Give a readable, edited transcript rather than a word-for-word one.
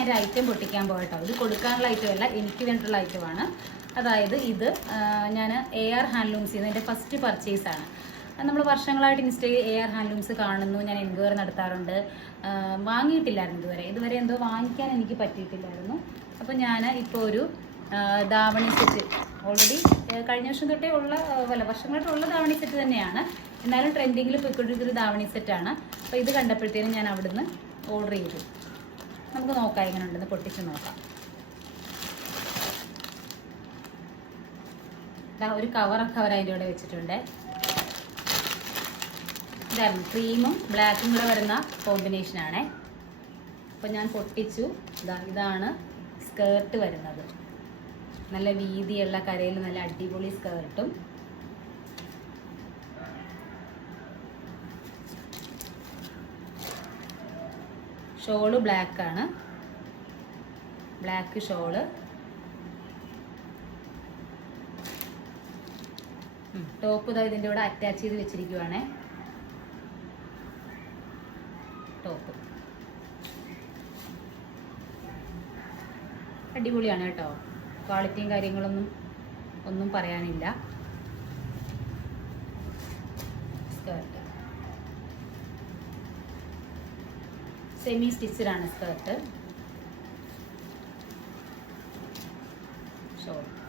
ഞാൻ ഒരു ഐറ്റം പൊട്ടിക്കാൻ പോകട്ടോ. ഇത് കൊടുക്കാനുള്ള ഐറ്റം അല്ല, എനിക്ക് വേണ്ടിയിട്ടുള്ള ഐറ്റമാണ്. അതായത് ഇത് ഞാൻ AR ഹാൻഡ്ലൂംസിൽ നിന്ന് എൻ്റെ ഫസ്റ്റ് പർച്ചേസാണ്. നമ്മൾ വർഷങ്ങളായിട്ട് ഇൻസ്റ്റയിൽ AR ഹാൻഡ്ലൂംസ് കാണുന്നു, ഞാൻ എൻക്വയറി നടത്താറുണ്ട്. വാങ്ങിയിട്ടില്ലായിരുന്നു ഇതുവരെ എന്തോ വാങ്ങിക്കാൻ എനിക്ക് പറ്റിയിട്ടില്ലായിരുന്നു. അപ്പോൾ ഞാൻ ഇപ്പോൾ ഒരു ധാവണി സെറ്റ് ഓൾറെഡി കഴിഞ്ഞ വർഷം തൊട്ടേ ഉള്ള വർഷങ്ങളായിട്ടുള്ള ധാവണി സെറ്റ് തന്നെയാണ്, എന്നാലും ട്രെൻഡിങ്ങിൽ പോയിക്കൊണ്ടിരിക്കുന്നൊരു ധാവണി സെറ്റാണ്. അപ്പോൾ ഇത് കണ്ടപ്പോഴത്തേനും ഞാൻ അവിടുന്ന് ഓർഡർ ചെയ്തു. നമുക്ക് നോക്കാം എങ്ങനെ ഉണ്ടെന്ന്, പൊട്ടിച്ച് നോക്കാം. ഒരു കവറൊക്കെ അവർ അതിൻ്റെ കൂടെ വെച്ചിട്ടുണ്ട്. ഇതായിരുന്നു ക്രീമും ബ്ലാക്കും കൂടെ വരുന്ന കോമ്പിനേഷനാണേ. അപ്പോൾ ഞാൻ പൊട്ടിച്ചു. ഇതാണ് സ്കേർട്ട് വരുന്നത്. നല്ല വീതിയുള്ള കരയിൽ നല്ല അടിപൊളി സ്കേർട്ടും ഷോള് ബ്ലാക്കാണ്, ബ്ലാക്ക് ഷോള്. ടോപ്പ് ഇതാ ഇതിൻ്റെ കൂടെ അറ്റാച്ച് ചെയ്ത് വെച്ചിരിക്കുവാണേ. ടോപ്പ് അടിപൊളിയാണ് കേട്ടോ, ക്വാളിറ്റിയും കാര്യങ്ങളൊന്നും ഒന്നും പറയാനില്ല. സ്കേർട്ട് സെമി സ്റ്റിച്ചഡാണ് സ്കേർട്ട്. ഷോർട്ട്